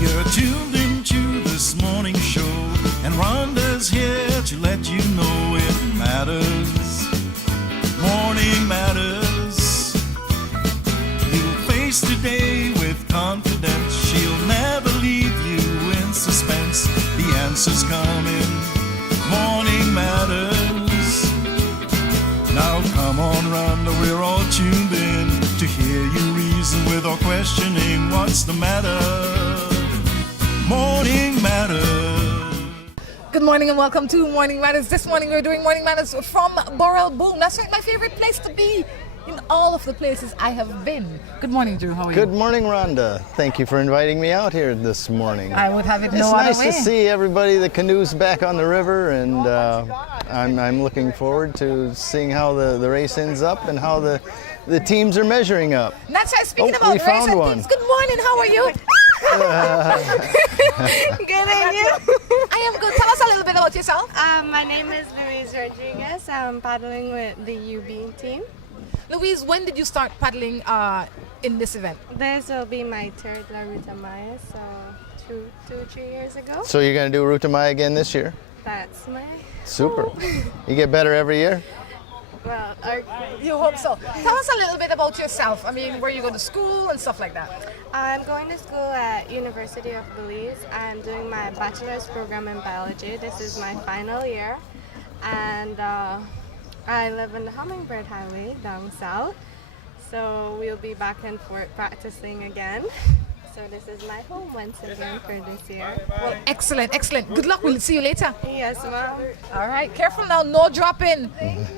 You're tuned into this morning show, and Rhonda's here to let you know it matters. Morning matters. You'll face today with confidence. She'll never leave you in suspense. The answer's coming. Morning matters. Now come on, Rhonda, we're all tuned in to hear you reason without questioning what's the matter. Morning Matters. Good morning and welcome to Morning Matters. This morning we're doing Morning Matters from Burrell Boom. That's right, my favorite place to be in all of the places I have been. Good morning, Drew. How are you? Good morning, Rhonda. Thank you for inviting me out here this morning. I would have it It's no other nice way. to see everybody. The canoe's back on the river, and I'm looking forward to seeing how the race ends up and how the teams are measuring up. That's right. Speaking about we race found and one. teams. Good morning. How are you? Good, and you? I am good. Tell us a little bit about yourself. My name is Louise Rodriguez. I'm paddling with the UB team. Louise, when did you start paddling in this event? This will be my third La Ruta Maya, so 3 years ago. So you're going to do Ruta Maya again this year? That's my Super. You get better every year? well. You hope so. Tell us a little bit about yourself. I mean, where you go to school and stuff like that. I'm going to school at University of Belize. I'm doing my bachelor's program in biology. This is my final year, and I live on the Hummingbird Highway down south. So we'll be back and forth practicing again. So this is my home once again for this year. Well, excellent, excellent. Good luck. We'll see you later. Yes, ma'am. All right, careful now, no dropping.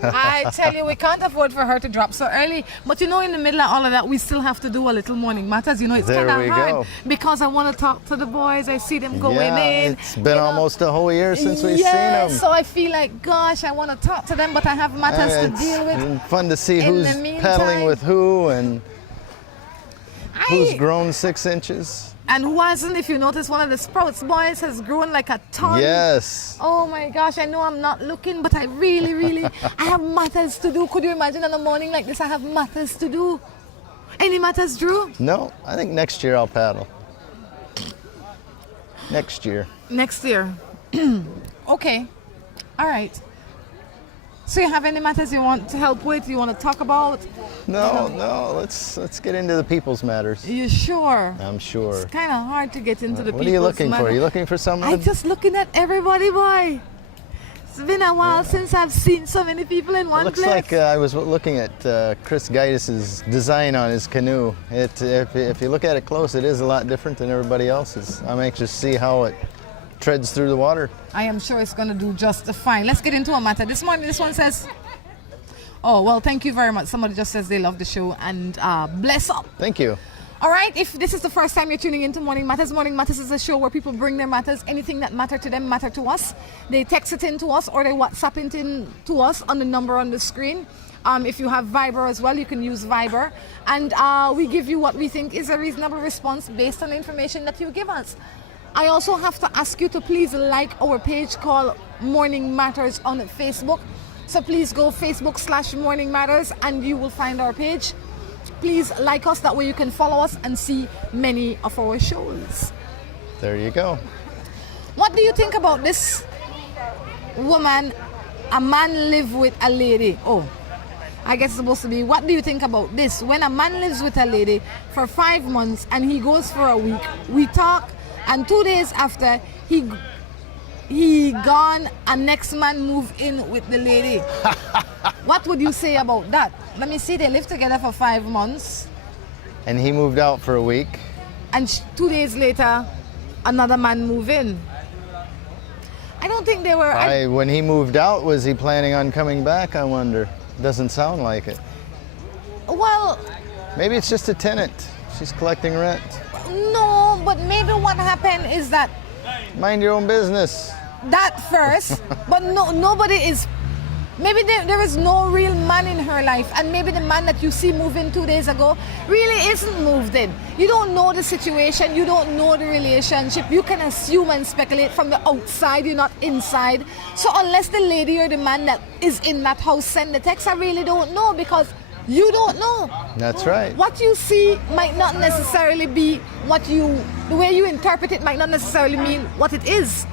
I tell you, we can't afford for her to drop so early. But you know, in the middle of all of that, we still have to do a little morning matters. You know, it's There kind we of hard go. because I want to talk to the boys. I see them going Yeah, in. it's been almost a whole year since we've Yeah, seen them. so I feel like, gosh, I want to talk to them, but I have matters to deal with. It's fun to see In who's the meantime- paddling with who and who's I- grown 6 inches. And who hasn't? If you notice, one of the Sprouts boys has grown like a ton. Yes. Oh my gosh, I know I'm not looking, but I really, I have matters to do. Could you imagine on a morning like this, I have matters to do? Any matters, Drew? No, I think next year I'll paddle. Next year. Next year. Okay. All right. So you have any matters you want to help with, you want to talk about? No, let's get into the people's matters. You sure? I'm sure. It's kind of hard to get into the What are you looking for? matter. Are you looking for someone? I'm just looking at everybody, boy. It's been a while since I've seen so many people in one It looks place. like I was looking at Chris Gaitis' design on his canoe. If you look at it close, it is a lot different than everybody else's. I'm anxious to see how it treads through the water. I am sure it's going to do just fine. Let's get into a matter. This morning, this one says, oh, well, thank you very much. Somebody just says they love the show and bless up. Thank you. All right, if this is the first time you're tuning into Morning Matters is a show where people bring their matters, anything that matter to them, matter to us. They text it in to us or they WhatsApp it in to us on the number on the screen. If you have Viber as well, you can use Viber. And we give you what we think is a reasonable response based on the information that you give us. I also have to ask you to please like our page called Morning Matters on Facebook. So please go Facebook/Morning Matters and you will find our page. Please like us, that way you can follow us and see many of our shows. There you go. What do you think about this woman, a man live with a lady? Oh, I guess it's supposed to be, what do you think about this? When a man lives with a lady for 5 months and he goes for a week, we talk, and 2 days after he gone and next man move in with the lady. What would you say about that? Let me see, they lived together for 5 months And he moved out for a week. and 2 days later another man move in. I don't think they were... When he moved out, was he planning on coming back, I wonder? Doesn't sound like it. Well, Maybe it's just a tenant. She's collecting rent. no, but maybe what happened is that Mind your own business. first, but nobody is, maybe there is no real man in her life, and maybe the man that you see move in 2 days ago really isn't moved in. You don't know the situation, you don't know the relationship, you can assume and speculate from the outside, you're not inside. So unless the lady or the man that is in that house send the text, I really don't know, because You don't know. That's right. What you see might not necessarily be the way you interpret it might not necessarily mean what it is.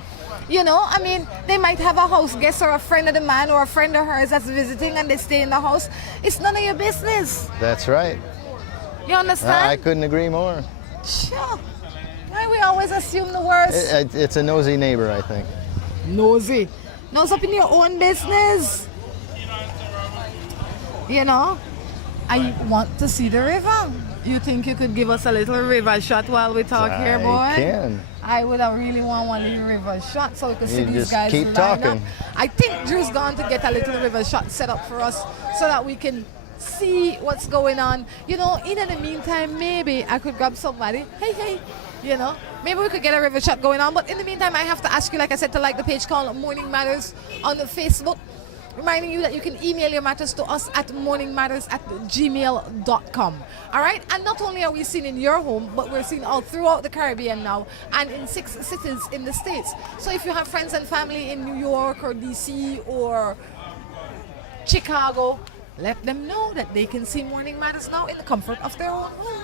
You know, I mean, they might have a house guest or a friend of the man or a friend of hers that's visiting and they stay in the house. It's none of your business. That's right. You understand? I couldn't agree more. Sure. Why we always assume the worst? It's a nosy neighbor, I think. Nosy. Nose up in your own business. You know, I want to see the river. You think you could give us a little river shot while we talk here, boy? I can. I would have really want one little river shot so we could see You these just guys keep line talking. up. I think Drew's going to get a little river shot set up for us so that we can see what's going on. You know, in the meantime, maybe I could grab somebody. Hey, you know, maybe we could get a river shot going on. But in the meantime, I have to ask you, like I said, to like the page called Morning Matters on the Facebook. Reminding you that you can email your matters to us at morningmatters@gmail.com. All right? And not only are we seen in your home, but we're seen all throughout the Caribbean now and in 6 cities in the States. So if you have friends and family in New York or DC or Chicago, let them know that they can see Morning Matters now in the comfort of their own home.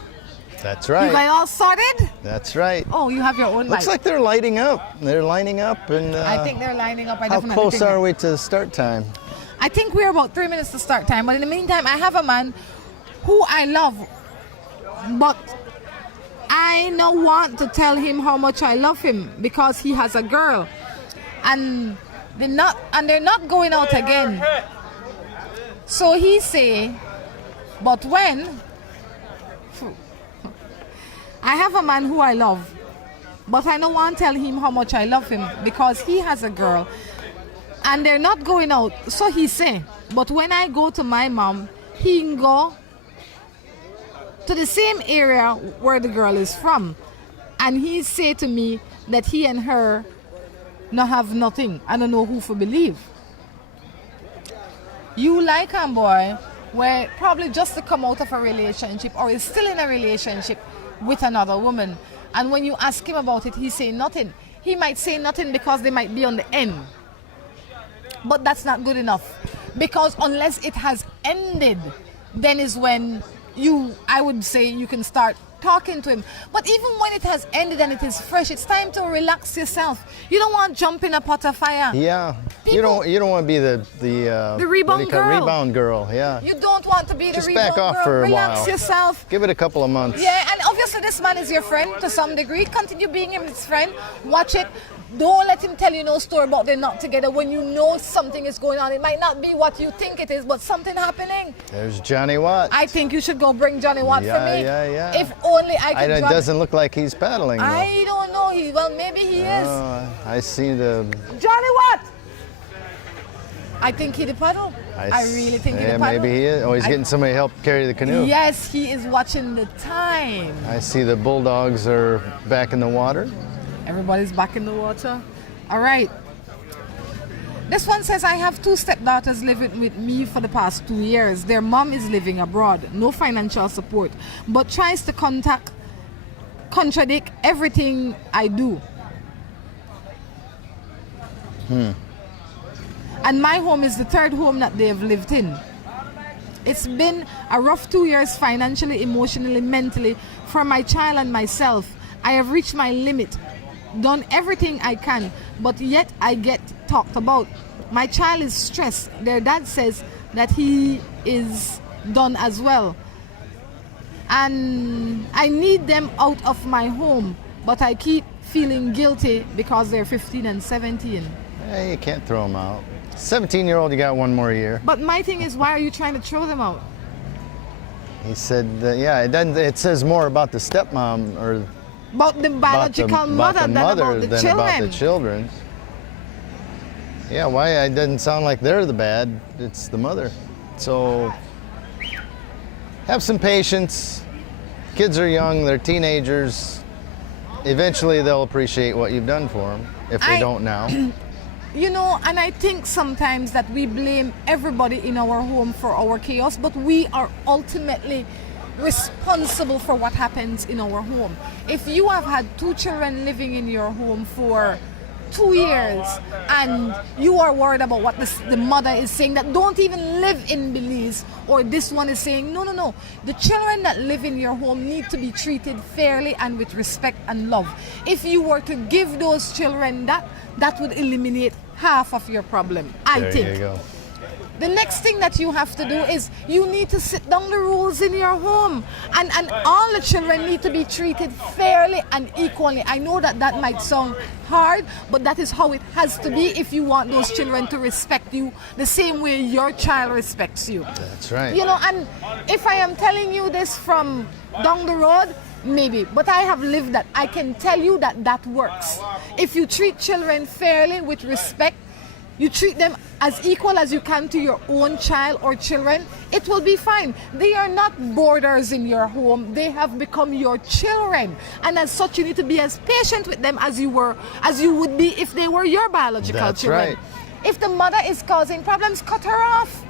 That's You right. guys all sorted? That's right. Oh, you have your own Looks mic. like they're lighting up. They're lining up, and I think they're lining up. I how definitely close think are we to start time? I think we're about 3 minutes to start time. But in the meantime, I have a man who I love, but I don't want to tell him how much I love him because he has a girl, and they're not going out again. So he say, but when I have a man who I love, but I don't want to tell him how much I love him because he has a girl. And they're not going out, so he say. But when I go to my mom, he can go to the same area where the girl is from. And he say to me that he and her not have nothing. I don't know who for believe. You like him, boy, where probably just to come out of a relationship or is still in a relationship with another woman. And when you ask him about it, he say nothing. He might say nothing because they might be on the end. But that's not good enough, because unless it has ended, then is when I would say you can start talking to him. But even when it has ended and it is fresh, it's time to relax yourself. You don't want to jump in a pot of fire. Yeah. People- You don't want to be the rebound what do you call it? girl. Rebound girl. Yeah. You don't want to be the Just rebound back off girl. for a Relax while. yourself. Give it a couple of months. Yeah, and obviously this man is your friend to some degree. Continue being his friend. Watch it. Don't let him tell you no story about they're not together when you know something is going on. It might not be what you think it is, but something happening. There's Johnny Watt. I think you should go bring Johnny Watt for me. Yeah. If only I could It drop- doesn't look like he's paddling, though. I don't know. Maybe he is. I see the... Johnny Watt! I think he the paddle. I really think he the paddle. maybe he is. Oh, he's getting somebody to help carry the canoe. Yes, he is watching the time. I see the bulldogs are back in the water. Everybody's back in the water. All right. This one says, I have 2 stepdaughters living with me for the past 2 years. Their mom is living abroad. No financial support. But tries to contradict everything I do. And my home is the 3rd home that they have lived in. It's been a rough 2 years financially, emotionally, mentally for my child and myself. I have reached my limit. Done everything I can, but yet I get talked about. My child is stressed. Their dad says that he is done as well. And I need them out of my home, but I keep feeling guilty because they're 15 and 17. Hey, you can't throw them out. 17-year-old, you got 1 more year. But my thing is, why are you trying to throw them out? He said, it says more about the stepmom or About the biological mother than about the than children. about the children. Yeah, why? It doesn't sound like they're the bad. It's the mother. So have some patience. Kids are young. They're teenagers. Eventually, they'll appreciate what you've done for them if they don't now. You know, and I think sometimes that we blame everybody in our home for our chaos, but we are ultimately responsible for what happens in our home. If you have had 2 children living in your home for 2 years and you are worried about what the mother is saying that don't even live in Belize, or this one is saying, no. The children that live in your home need to be treated fairly and with respect and love. If you were to give those children that would eliminate half of your problem, I think. There you go. The next thing that you have to do is you need to sit down the rules in your home, and all the children need to be treated fairly and equally. I know that might sound hard, but that is how it has to be if you want those children to respect you the same way your child respects you. That's right. You know, and if I am telling you this from down the road, maybe, but I have lived that. I can tell you that works. If you treat children fairly with respect, you treat them as equal as you can to your own child or children, it will be fine. They are not boarders in your home. They have become your children. And as such, you need to be as patient with them as you would be if they were your biological children. Right. If the mother is causing problems, cut her off.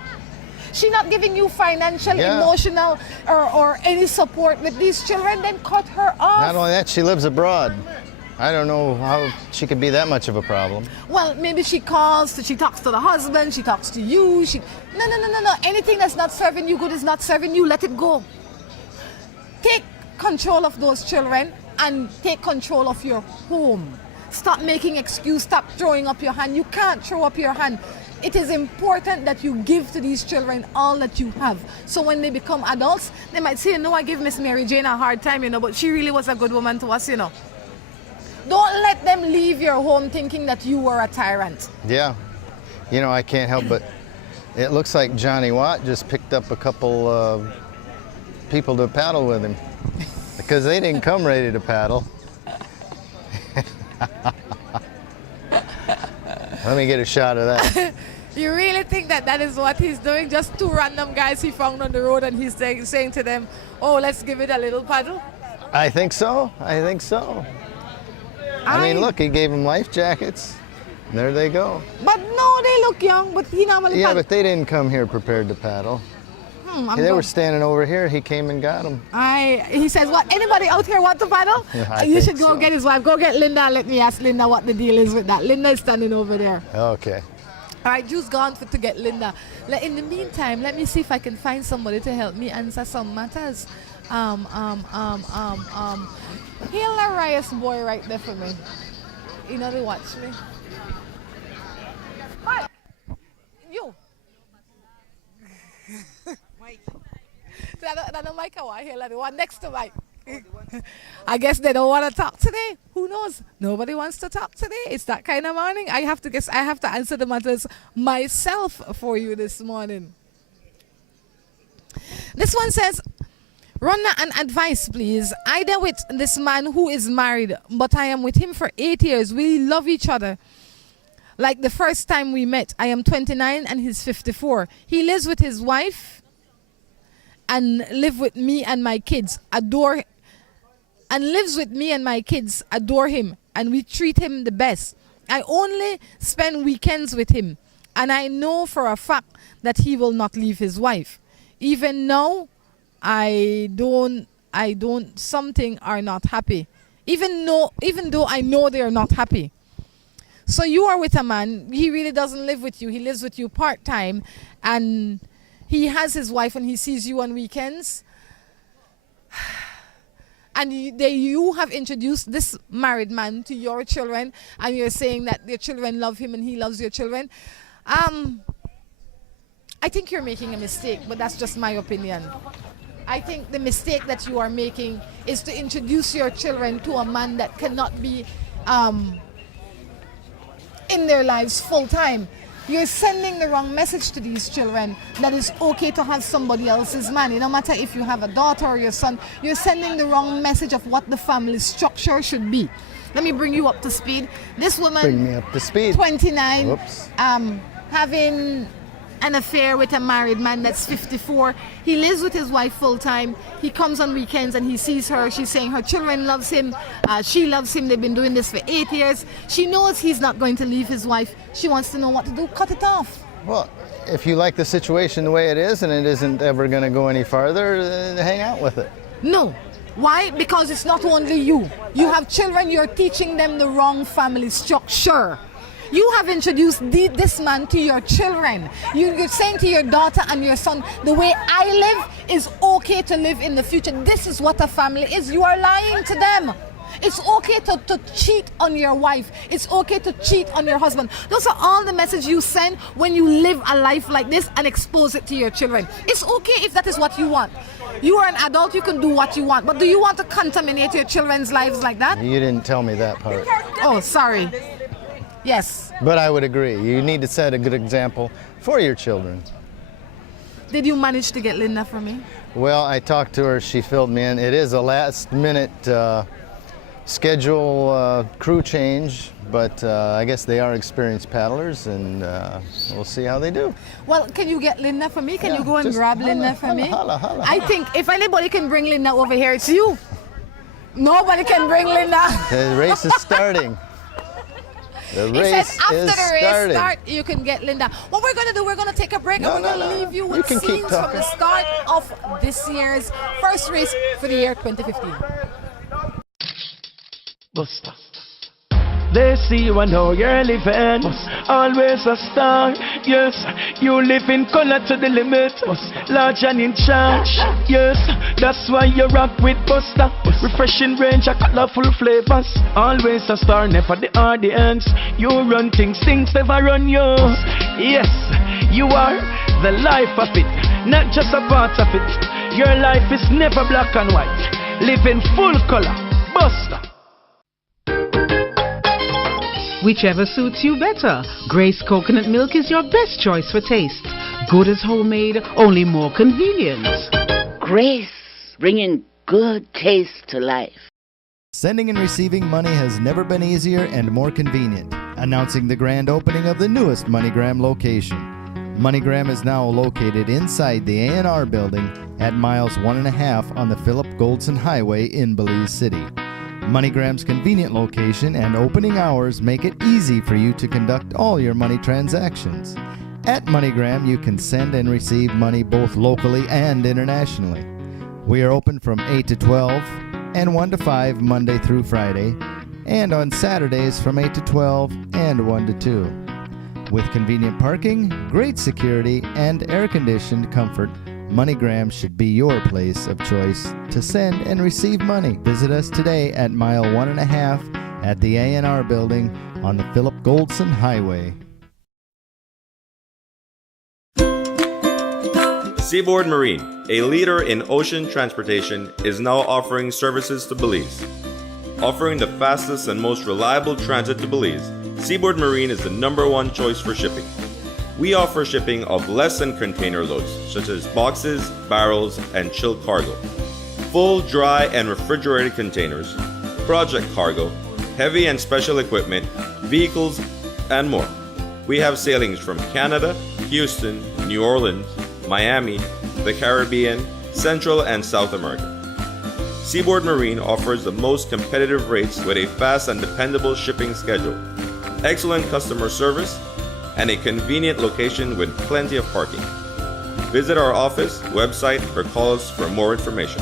She's not giving you financial, emotional, or any support with these children, then cut her off. Not only that, she lives abroad. I don't know how she could be that much of a problem. Well, maybe she calls, she talks to the husband, she talks to you. No. Anything that's not serving you good is not serving you. Let it go. Take control of those children and take control of your home. Stop making excuses. Stop throwing up your hand. You can't throw up your hand. It is important that you give to these children all that you have. So when they become adults, they might say, no, I give Miss Mary Jane a hard time, but she really was a good woman to us, Don't let them leave your home thinking that you were a tyrant. Yeah. I can't help but it looks like Johnny Watt just picked up a couple people to paddle with him because they didn't come ready to paddle. Let me get a shot of that. You really think that is what he's doing? Just two random guys he found on the road and he's saying to them, oh, let's give it a little paddle? I think so. I mean, look, he gave them life jackets. There they go. But no, they look young, but he normally Yeah, but they didn't come here prepared to paddle. They were standing over here. He came and got them. He says, what, anybody out here want to paddle? Yeah, you should go so. get his wife. Go get Linda. Let me ask Linda what the deal is with that. Linda is standing over there. Okay. All right, Drew's gone to get Linda. In the meantime, let me see if I can find somebody to help me answer some matters. Hilarious boy right there for me. They watch me. Hi. You. Mike. That's Mike. The one next to Mike. I guess they don't want to talk today. Who knows? Nobody wants to talk today. It's that kind of morning. I have to answer the matters myself for you this morning. This one says, Rhonda, an advice, please. Either with this man who is married, but I am with him for 8 years. We love each other. Like the first time we met, I am 29 and he's 54. He lives with his wife and lives with me and my kids. Adore him, and we treat him the best. I only spend weekends with him, and I know for a fact that he will not leave his wife. Even now, I don't something are not happy. Even though I know they are not happy. So you are with a man, he really doesn't live with you. He lives with you part-time, and he has his wife and he sees you on weekends. And you have introduced this married man to your children, and you're saying that your children love him and he loves your children. I think you're making a mistake, but that's just my opinion. I think the mistake that you are making is to introduce your children to a man that cannot be in their lives full time. You're sending the wrong message to these children that it's okay to have somebody else's man. No matter if you have a daughter or your son, you're sending the wrong message of what the family structure should be. Let me bring you up to speed. This woman, Bring me up to speed. 29, Whoops. having an affair with a married man that's 54. He lives with his wife full time. He comes on weekends and he sees her. She's saying her children loves him. She loves him. They've been doing this for 8 years. She knows he's not going to leave his wife. She wants to know what to do. Cut it off. Well, if you like the situation the way it is and it isn't ever going to go any farther, hang out with it. No. Why? Because it's not only you. You have children, you're teaching them the wrong family structure. You have introduced this man to your children. You're saying to your daughter and your son, the way I live is okay to live in the future. This is what a family is. You are lying to them. It's okay to cheat on your wife. It's okay to cheat on your husband. Those are all the messages you send when you live a life like this and expose it to your children. It's okay if that is what you want. You are an adult, you can do what you want. But do you want to contaminate your children's lives like that? You didn't tell me that part. Oh, sorry. Yes. But I would agree. You need to set a good example for your children. Did you manage to get Linda for me? Well, I talked to her. She filled me in. It is a last-minute schedule crew change, but I guess they are experienced paddlers, and we'll see how they do. Well, can you get Linda for me? Can Yeah, you go and just grab holla, Linda for holla, me? holla, holla, I holla. think if anybody can bring Linda over here, it's you. Nobody can bring Linda. The race is starting. The It race says after is the race starting. start, you can get Linda. What we're going to do, we're going to take a break, No, and we're no, going to no. leave you You with can keep scenes from talking. the start of this year's first race for the year 2015. Buster. They see you and know you're living. Always a star. Yes, you live in color to the limit. Large and in charge. Yes, that's why you rock with Buster. Refreshing range of colorful flavors. Always a star, never the audience. You run things never run you. Yes, you are the life of it, not just a part of it. Your life is never black and white. Live in full color. Buster. Whichever suits you better. Grace coconut milk is your best choice for taste. Good as homemade, only more convenience. Grace, bringing good taste to life. Sending and receiving money has never been easier and more convenient. Announcing the grand opening of the newest MoneyGram location. MoneyGram is now located inside the A&R building at miles 1.5 on the Philip Goldson Highway in Belize City. MoneyGram's convenient location and opening hours make it easy for you to conduct all your money transactions. At MoneyGram, you can send and receive money both locally and internationally. We are open from 8 to 12 and 1 to 5 Monday through Friday, and on Saturdays from 8 to 12 and 1 to 2. With convenient parking, great security, and air-conditioned comfort, MoneyGram should be your place of choice to send and receive money. Visit us today at mile 1.5 at the A&R building on the Philip Goldson Highway. Seaboard Marine, a leader in ocean transportation, is now offering services to Belize. Offering the fastest and most reliable transit to Belize, Seaboard Marine is the #1 choice for shipping. We offer shipping of less than container loads, such as boxes, barrels, and chilled cargo, full, dry, and refrigerated containers, project cargo, heavy and special equipment, vehicles, and more. We have sailings from Canada, Houston, New Orleans, Miami, the Caribbean, Central and South America. Seaboard Marine offers the most competitive rates with a fast and dependable shipping schedule, excellent customer service, and a convenient location with plenty of parking. Visit our office, website, or call us for more information.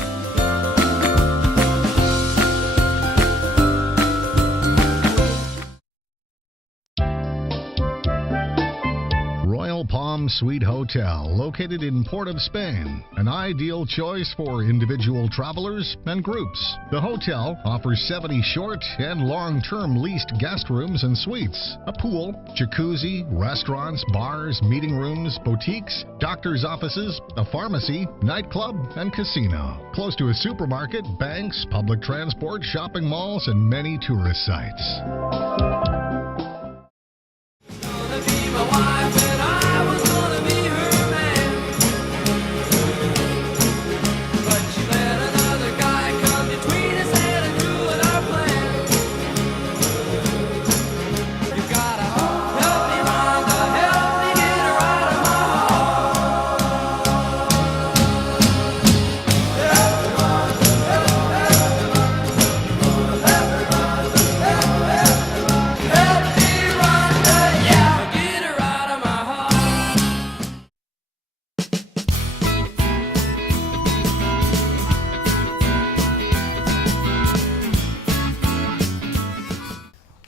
Royal Palm Suite Hotel, located in Port of Spain, an ideal choice for individual travelers and groups. The hotel offers 70 short and long-term leased guest rooms and suites, a pool, jacuzzi, restaurants, bars, meeting rooms, boutiques, doctor's offices, a pharmacy, nightclub, and casino. Close to a supermarket, banks, public transport, shopping malls, and many tourist sites.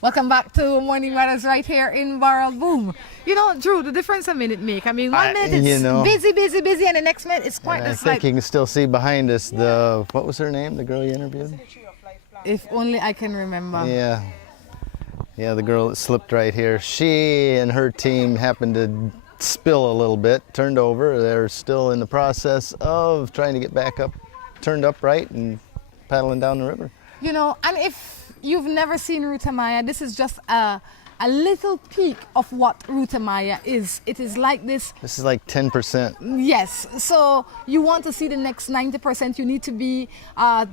Welcome back to Morning Matters right here in Burrell Boom. You know, Drew, the difference a minute make. I mean, 1 minute it's busy, and the next minute it's quite I just think like... you can still see behind us what was her name, the girl you interviewed? If only I can remember. Yeah, the girl that slipped right here. She and her team happened to spill a little bit, turned over. They're still in the process of trying to get back up, turned upright and paddling down the river. You know, and if you've never seen Ruta Maya, this is just a little peek of what Ruta Maya is. It is like this. This is like 10%. Yes. So you want to see the next 90%, you need to be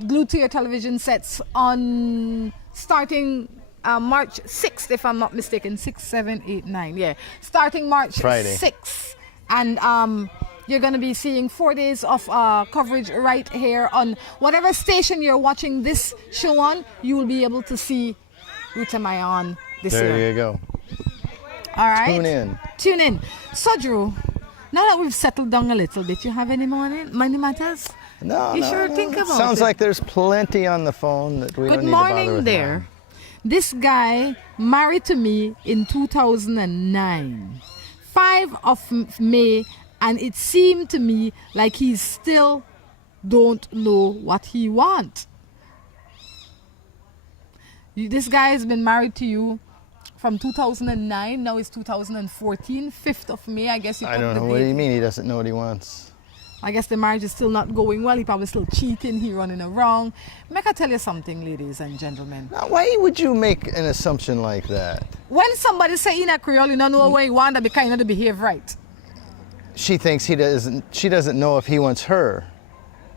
glued to your television sets on starting March 6th, if I'm not mistaken. 6, 7, 8, 9. Yeah. Starting March Friday. 6th. And you're going to be seeing 4 days of coverage right here on whatever station you're watching this show on. You will be able to see Ruta Maya on this year. There you go. All right. Tune in. So, Drew, now that we've settled down a little bit, you have any money matters? No, you sure think about it. Sounds like there's plenty on the phone that we don't need to bother with. Good morning there. This guy married to me in 2009. 5 of May, and it seemed to me like he still don't know what he wants. This guy has been married to you from 2009. Now it's 2014, 5th of May. I guess you put I don't know. What do you mean he doesn't know what he wants? I guess the marriage is still not going well. He probably still cheating. He running around. Make I tell you something, ladies and gentlemen. Now, why would you make an assumption like that? When somebody say in a Creole, you don't know where you want to be kind of behave right. She thinks she doesn't know if he wants her,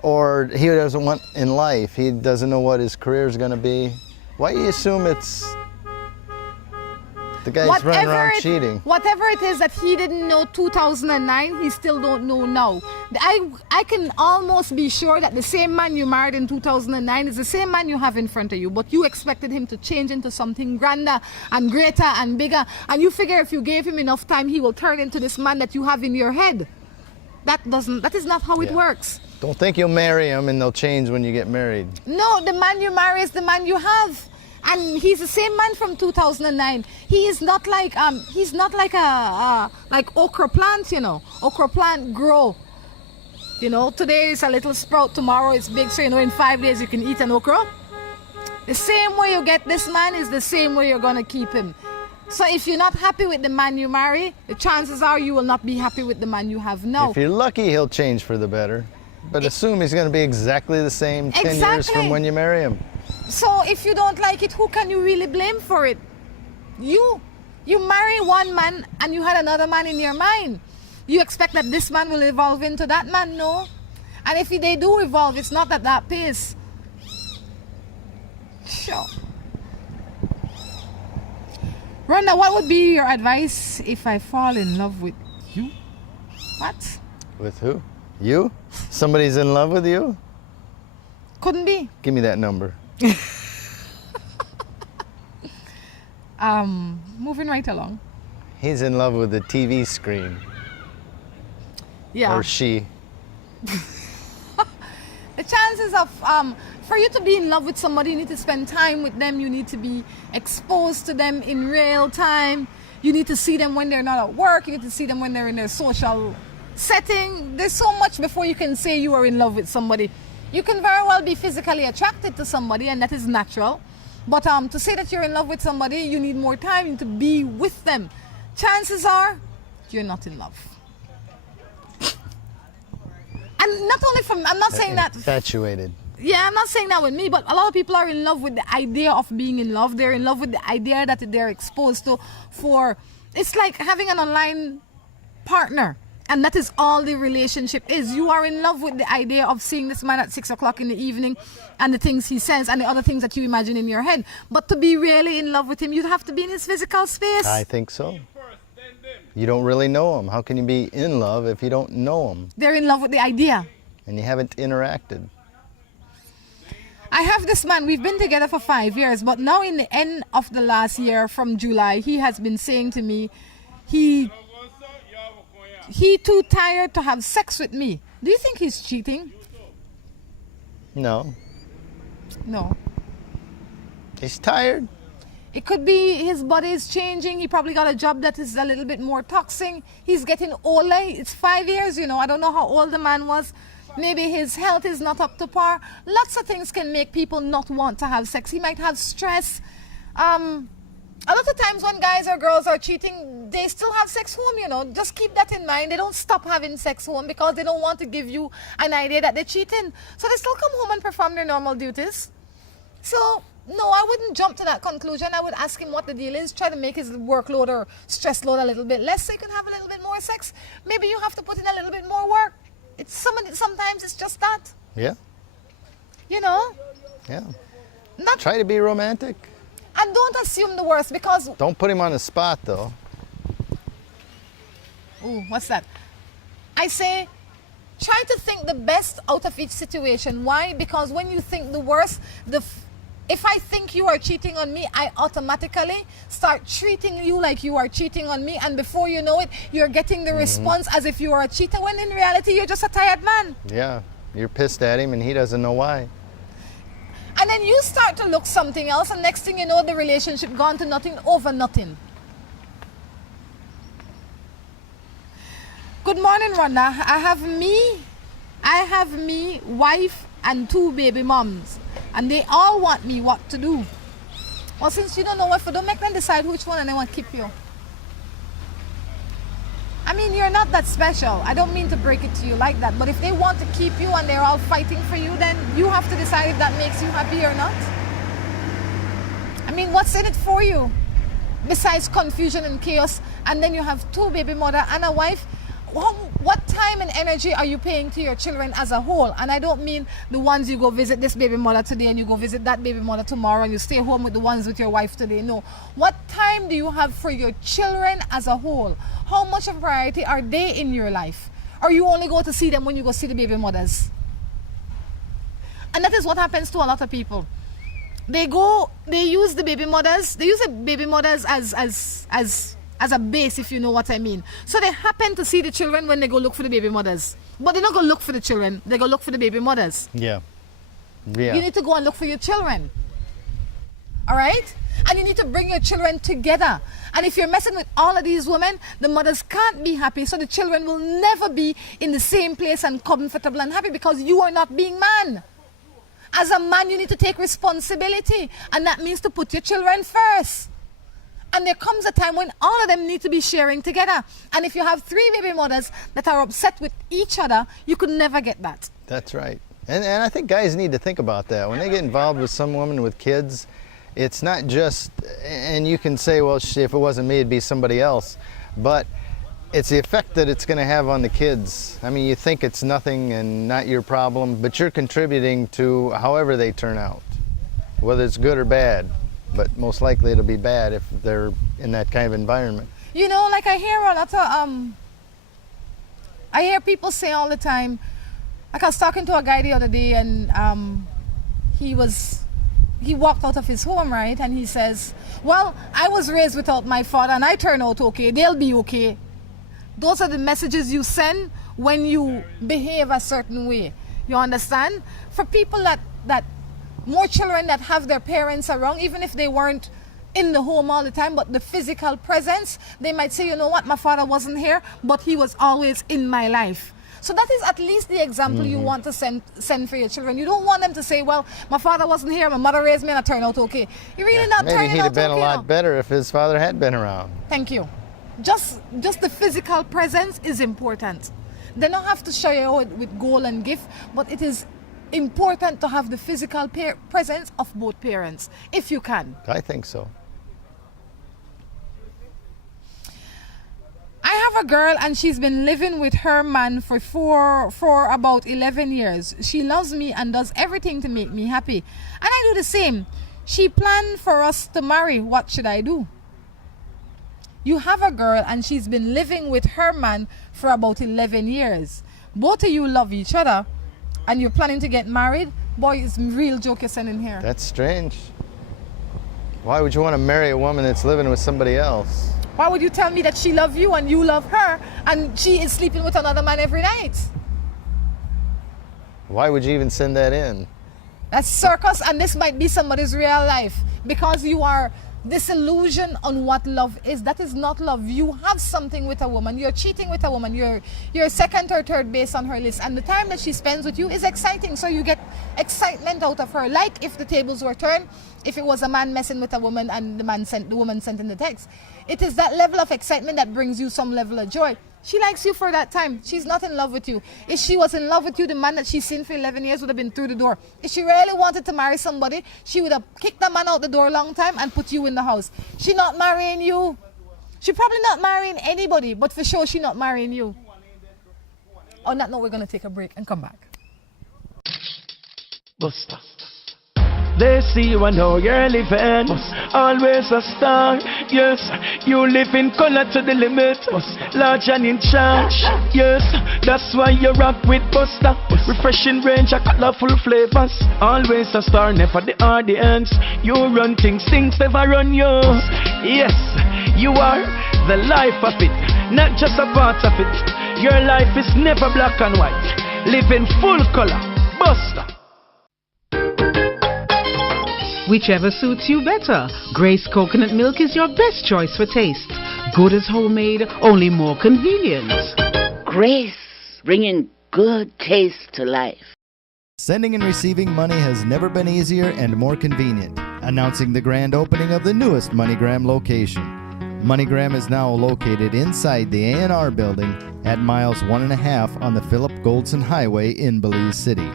or he doesn't want in life. He doesn't know what his career is going to be. Why do you assume it's the guy's running around cheating? Whatever it is that he didn't know 2009, he still don't know now. I can almost be sure that the same man you married in 2009 is the same man you have in front of you, but you expected him to change into something grander and greater and bigger, and you figure if you gave him enough time, he will turn into this man that you have in your head. That is not how it works. Don't think you'll marry him and they'll change when you get married. No, the man you marry is the man you have. And he's the same man from 2009. He is not like like okra plant, you know. Okra plant grow. You know, today it's a little sprout, tomorrow it's big, so you know in 5 days you can eat an okra. The same way you get this man is the same way you're gonna keep him. So if you're not happy with the man you marry, the chances are you will not be happy with the man you have now. If you're lucky, he'll change for the better. But assume he's going to be exactly the same 10 years from when you marry him. So if you don't like it, who can you really blame for it? You marry one man and you had another man in your mind. You expect that this man will evolve into that man? No. And if they do evolve, it's not at that pace. Sure. Rhonda, what would be your advice if I fall in love with you? What? With who? You? Somebody's in love with you? Couldn't be. Give me that number. Moving right along. He's in love with the TV screen. Yeah. Or she. The chances of, for you to be in love with somebody, you need to spend time with them. You need to be exposed to them in real time. You need to see them when they're not at work. You need to see them when they're in their social setting. There's so much before you can say you are in love with somebody. You can very well be physically attracted to somebody, and that is natural. But to say that you're in love with somebody, you need more time. You need to be with them. Chances are you're not in love. And not only from, I'm not saying that. Infatuated. Yeah, I'm not saying that with me, but a lot of people are in love with the idea of being in love. They're in love with the idea that they're exposed to it's like having an online partner. And that is all the relationship is. You are in love with the idea of seeing this man at 6 o'clock in the evening and the things he says and the other things that you imagine in your head. But to be really in love with him, you'd have to be in his physical space. I think so. You don't really know him. How can you be in love if you don't know him? They're in love with the idea. And you haven't interacted. I have this man, we've been together for 5 years, but now in the end of the last year, from July, he has been saying to me, he too tired to have sex with me. Do you think he's cheating? No. No. He's tired? It could be his body is changing. He probably got a job that is a little bit more toxic. He's getting older. It's 5 years, you know. I don't know how old the man was. Maybe his health is not up to par. Lots of things can make people not want to have sex. He might have stress. A lot of times when guys or girls are cheating, they still have sex home, you know. Just keep that in mind. They don't stop having sex home because they don't want to give you an idea that they're cheating. So they still come home and perform their normal duties. So, no, I wouldn't jump to that conclusion. I would ask him what the deal is, try to make his workload or stress load a little bit less so he can have a little bit more sex. Maybe you have to put in a little bit more work. Sometimes it's just that. Yeah. You know? Yeah. Try to be romantic. And don't assume the worst because... Don't put him on the spot, though. Ooh, what's that? I say, try to think the best out of each situation. Why? Because when you think the worst, if I think you are cheating on me, I automatically start treating you like you are cheating on me. And before you know it, you're getting the response as if you are a cheater, when in reality, you're just a tired man. Yeah, you're pissed at him and he doesn't know why. And then you start to look something else, and next thing you know, the relationship gone to nothing over nothing. Good morning, Rhonda. I have me, wife, and 2 baby moms. And they all want me what to do. Well, since you don't know what to do, make them decide which one and they want to keep you. I mean, you're not that special. I don't mean to break it to you like that. But if they want to keep you and they're all fighting for you, then you have to decide if that makes you happy or not. I mean, what's in it for you? Besides confusion and chaos. And then you have 2 baby mother and a wife. What time and energy are you paying to your children as a whole? And I don't mean the ones you go visit this baby mother today and you go visit that baby mother tomorrow and you stay home with the ones with your wife today. No. What time do you have for your children as a whole? How much of a priority are they in your life? Or you only go to see them when you go see the baby mothers? And that is what happens to a lot of people. They use the baby mothers as a base, if you know what I mean. So they happen to see the children when they go look for the baby mothers. But they don't go look for the children, they go look for the baby mothers. Yeah. You need to go and look for your children. All right? And you need to bring your children together. And if you're messing with all of these women, the mothers can't be happy, so the children will never be in the same place and comfortable and happy because you are not being man. As a man, you need to take responsibility, and that means to put your children first. And there comes a time when all of them need to be sharing together. And if you have 3 baby mothers that are upset with each other, you could never get that. That's right. And I think guys need to think about that. When they get involved with some woman with kids, it's not just, and you can say, well, if it wasn't me, it'd be somebody else. But it's the effect that it's going to have on the kids. I mean, you think it's nothing and not your problem, but you're contributing to however they turn out, whether it's good or bad. But most likely it'll be bad if they're in that kind of environment. You know, like I hear a lot of, I hear people say all the time, like I was talking to a guy the other day and he walked out of his home, right? And he says, well, I was raised without my father and I turned out okay, they'll be okay. Those are the messages you send when you behave a certain way. You understand? For people that more children that have their parents around, even if they weren't in the home all the time, but the physical presence, they might say, you know what, my father wasn't here, but he was always in my life. So that is at least the example you want to send for your children. You don't want them to say, well, my father wasn't here, my mother raised me and I turned out okay. You're really not turning out okay. Maybe he'd have been a lot better if his father had been around. Thank you. Just the physical presence is important. They don't have to show you out with gold and gift, but it is important to have the physical presence of both parents, if you can. I think so. I have a girl and she's been living with her man for about 11 years. She loves me and does everything to make me happy. And I do the same. She planned for us to marry. What should I do? You have a girl and she's been living with her man for about 11 years. Both of you love each other and you're planning to get married. Boy, it's a real joke you're sending here. That's strange. Why would you want to marry a woman that's living with somebody else? Why would you tell me that she loves you and you love her and she is sleeping with another man every night? Why would you even send that in? That's circus, and this might be somebody's real life because you are disillusion on what love is. That is not love. You have something with a woman. You're cheating with a woman. You're second or third base on her list. And the time that she spends with you is exciting. So you get excitement out of her. Like if the tables were turned, if it was a man messing with a woman and the woman sent in the text. It is that level of excitement that brings you some level of joy. She likes you for that time. She's not in love with you. If she was in love with you, the man that she's seen for 11 years would have been through the door. If she really wanted to marry somebody, she would have kicked the man out the door a long time and put you in the house. She not marrying you. She probably not marrying anybody, but for sure she not marrying you. On that note, we're going to take a break and come back. Buster. They see you and how you're living. Always a star. Yes, you live in color to the limit. Large and in charge. Yes, that's why you rock with Buster. Refreshing range of colorful flavors. Always a star, never the audience. You run things never run you. Yes, you are the life of it, not just a part of it. Your life is never black and white. Live in full color. Buster. Whichever suits you better. Grace coconut milk is your best choice for taste. Good as homemade, only more convenient. Grace, bringing good taste to life. Sending and receiving money has never been easier and more convenient. Announcing the grand opening of the newest MoneyGram location. MoneyGram is now located inside the A&R building at miles 1.5 on the Philip Goldson Highway in Belize City.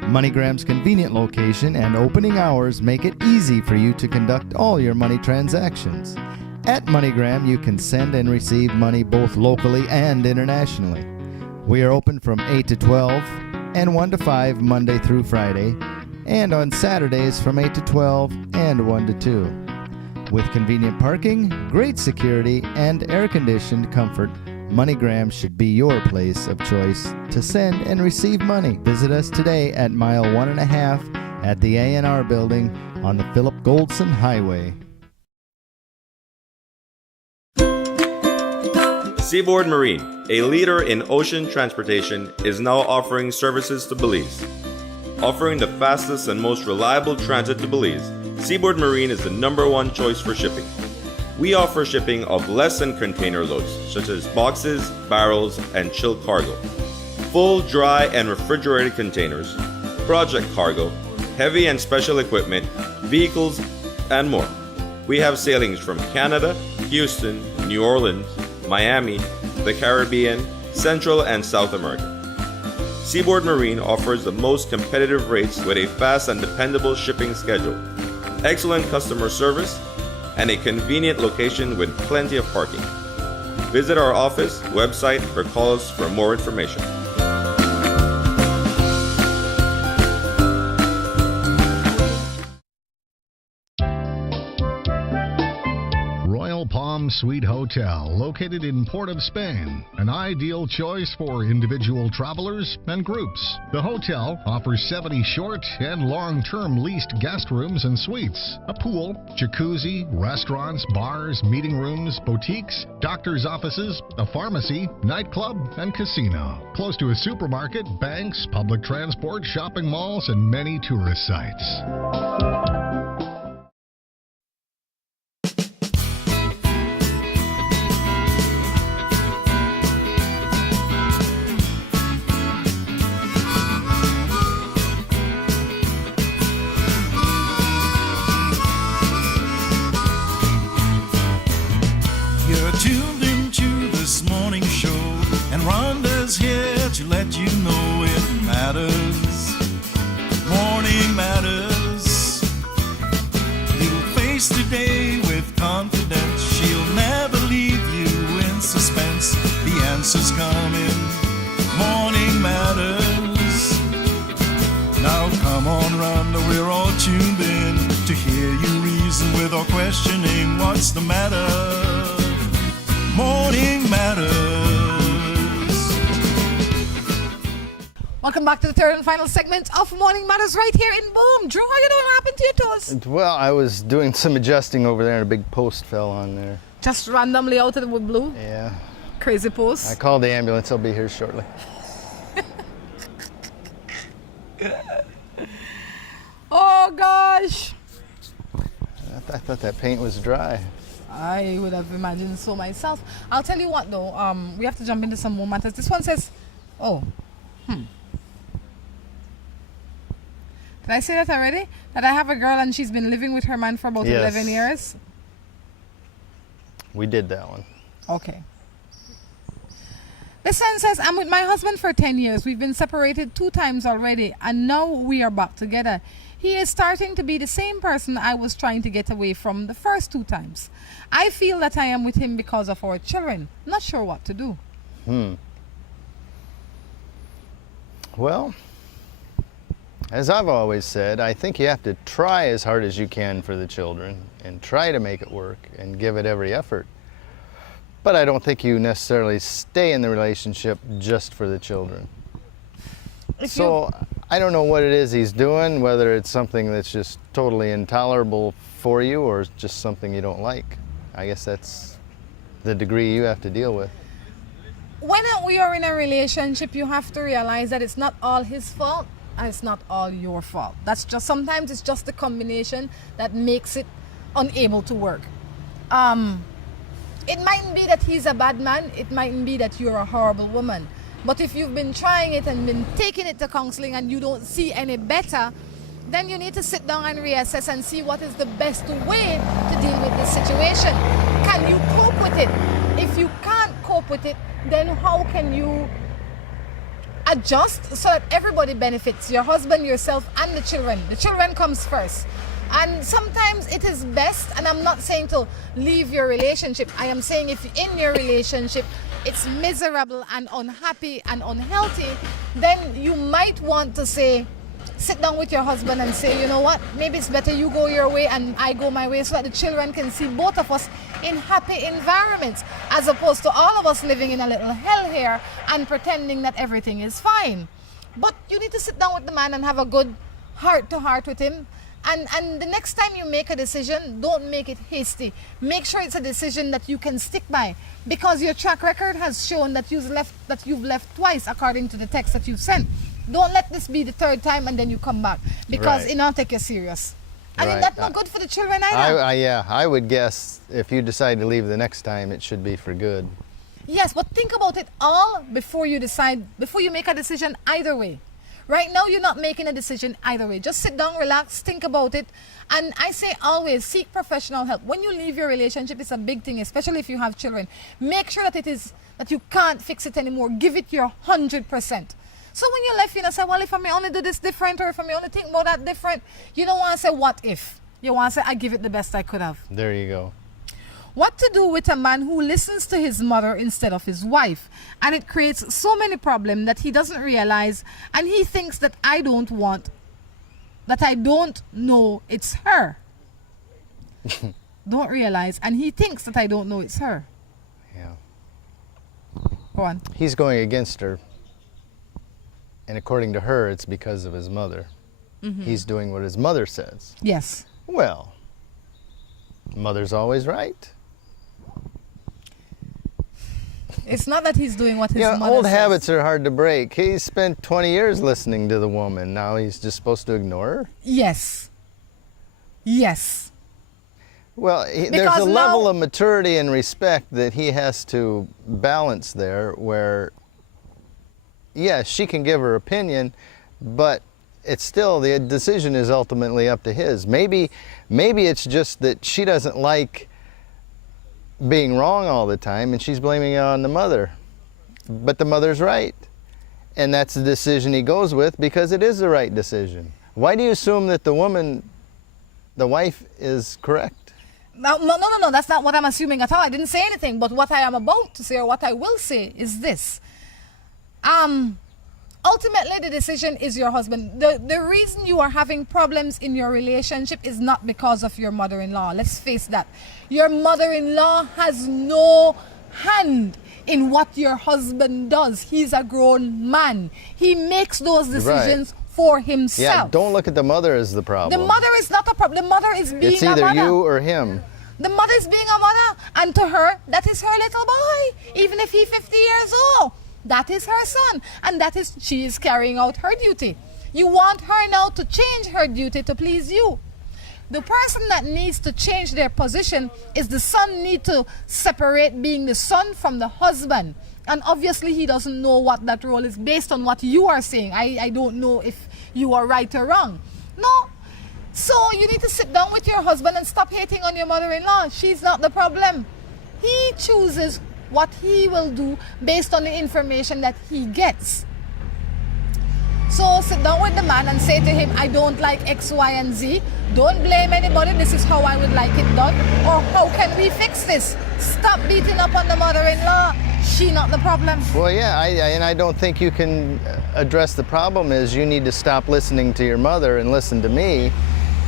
MoneyGram's convenient location and opening hours make it easy for you to conduct all your money transactions. At MoneyGram, you can send and receive money both locally and internationally. We are open from 8 to 12 and 1 to 5 Monday through Friday, and on Saturdays from 8 to 12 and 1 to 2. With convenient parking, great security, and air-conditioned comfort, MoneyGram should be your place of choice to send and receive money. Visit us today at mile 1.5 at the A&R building on the Philip Goldson Highway. Seaboard Marine, a leader in ocean transportation, is now offering services to Belize. Offering the fastest and most reliable transit to Belize, Seaboard Marine is the #1 choice for shipping. We offer shipping of less than container loads, such as boxes, barrels, and chilled cargo, full, dry, and refrigerated containers, project cargo, heavy and special equipment, vehicles, and more. We have sailings from Canada, Houston, New Orleans, Miami, the Caribbean, Central and South America. Seaboard Marine offers the most competitive rates with a fast and dependable shipping schedule, excellent customer service, and a convenient location with plenty of parking. Visit our office, website, or call us for more information. Royal Palm Suite Hotel, located in Port of Spain, an ideal choice for individual travelers and groups. The hotel offers 70 short and long-term leased guest rooms and suites, a pool, jacuzzi, restaurants, bars, meeting rooms, boutiques, doctor's offices, a pharmacy, nightclub, and casino. Close to a supermarket, banks, public transport, shopping malls, and many tourist sites. You're tuned into this morning show, and Rhonda's here to let you know it matters. Morning matters. You'll face today with confidence. She'll never leave you in suspense. The answer's coming. Morning matters. Now come on, Rhonda, we're all tuned in to hear you reason with or questioning what's the matter. Morning matters. Welcome back to the third and final segment of Morning Matters right here in Boom. Drew, how you doing? What happened to your toes? Well, I was doing some adjusting over there and a big post fell on there. Just randomly out of the blue? Yeah. Crazy post. I called the ambulance. I'll be here shortly. Oh gosh. I thought that paint was dry. I would have imagined so myself. I'll tell you what though, we have to jump into some more matters. This one says, Did I say that already? That I have a girl and she's been living with her man for about Yes. 11 years? We did that one. Okay. This one says, I'm with my husband for 10 years. We've been separated 2 times already and now we are back together. He is starting to be the same person I was trying to get away from the first 2 times. I feel that I am with him because of our children. Not sure what to do. Well, as I've always said, I think you have to try as hard as you can for the children and try to make it work and give it every effort. But I don't think you necessarily stay in the relationship just for the children. So I don't know what it is he's doing, whether it's something that's just totally intolerable for you or just something you don't like. I guess that's the degree you have to deal with. When we are in a relationship, you have to realize that it's not all his fault and it's not all your fault. That's just, sometimes it's just the combination that makes it unable to work. It mightn't be that he's a bad man, it mightn't be that you're a horrible woman. But if you've been trying it and been taking it to counseling and you don't see any better, then you need to sit down and reassess and see what is the best way to deal with this situation. Can you cope with it? If you can't cope with it, then how can you adjust so that everybody benefits? Your husband, yourself, and the children. The children comes first. And sometimes it is best, and I'm not saying to leave your relationship. I am saying if in your relationship it's miserable and unhappy and unhealthy, then you might want to say, sit down with your husband and say, you know what, maybe it's better you go your way and I go my way so that the children can see both of us in happy environments, as opposed to all of us living in a little hell here and pretending that everything is fine. But you need to sit down with the man and have a good heart-to-heart with him. And the next time you make a decision, don't make it hasty. Make sure it's a decision that you can stick by, because your track record has shown that you've left twice, according to the text that you've sent. Don't let this be the 3rd time and then you come back, because it don't take you serious. I mean, that's not good for the children either. Yeah, I would guess if you decide to leave the next time, it should be for good. Yes, but think about it all before you decide, before you make a decision either way. Right now, you're not making a decision either way. Just sit down, relax, think about it. And I say always, seek professional help. When you leave your relationship, it's a big thing, especially if you have children. Make sure that it is, that you can't fix it anymore. Give it your 100%. So when you left, you know, say, well, if I may only do this different, or if I may only think about that different, you don't want to say, what if? You want to say, I give it the best I could have. There you go. What to do with a man who listens to his mother instead of his wife, and it creates so many problems that he doesn't realize, and he thinks that I don't know it's her. Don't realize, and he thinks that I don't know it's her. Yeah. Go on. He's going against her, and according to her, it's because of his mother. He's doing what his mother says. Yes. Well, mother's always right. It's not that he's doing what his mother old says. habits are hard to break. He spent 20 years listening to the woman. Now he's just supposed to ignore her? Yes. Yes. Well, there's a level of maturity and respect that he has to balance there where, yes, she can give her opinion, but it's still, the decision is ultimately up to his. Maybe it's just that she doesn't like being wrong all the time and she's blaming it on the mother. But the mother's right. And that's the decision he goes with because it is the right decision. Why do you assume that the wife is correct? No, that's not what I'm assuming at all. I didn't say anything, but what I am about to say, or what I will say, is this. Ultimately, the decision is your husband. The reason you are having problems in your relationship is not because of your mother-in-law. Let's face that. Your mother-in-law has no hand in what your husband does. He's a grown man. He makes those decisions for himself. Yeah, don't look at the mother as the problem. The mother is not a problem. The mother is being a mother. It's either you or him. The mother is being a mother, and to her, that is her little boy, even if he's 50 years old. That is her son, and she is carrying out her duty. You want her now to change her duty to please you. The person that needs to change their position is the son need to separate being the son from the husband. And obviously he doesn't know what that role is based on what you are saying. I don't know if you are right or wrong. No. So you need to sit down with your husband and stop hating on your mother-in-law. She's not the problem. He chooses what he will do based on the information that he gets. So sit down with the man and say to him, I don't like X, Y, and Z. Don't blame anybody. This is how I would like it done. Or how can we fix this? Stop beating up on the mother-in-law. She not the problem. Well, yeah, I don't think you can address the problem is you need to stop listening to your mother and listen to me.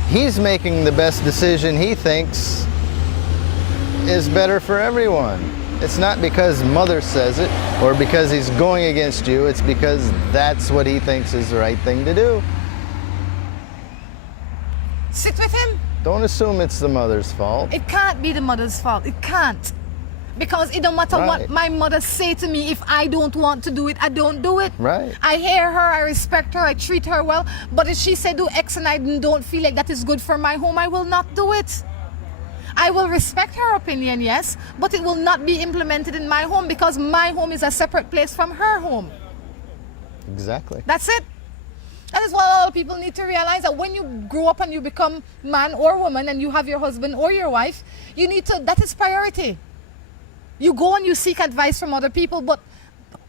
He's making the best decision he thinks is better for everyone. It's not because mother says it or because he's going against you. It's because that's what he thinks is the right thing to do. Sit with him. Don't assume it's the mother's fault. It can't be the mother's fault. It can't. Because it don't matter what my mother say to me. If I don't want to do it, I don't do it. Right. I hear her, I respect her, I treat her well. But if she said do X and I don't feel like that is good for my home, I will not do it. I will respect her opinion, yes, but it will not be implemented in my home because my home is a separate place from her home. Exactly. That's it. That is what all people need to realize, that when you grow up and you become man or woman and you have your husband or your wife, you need to, that is priority. You go and you seek advice from other people, but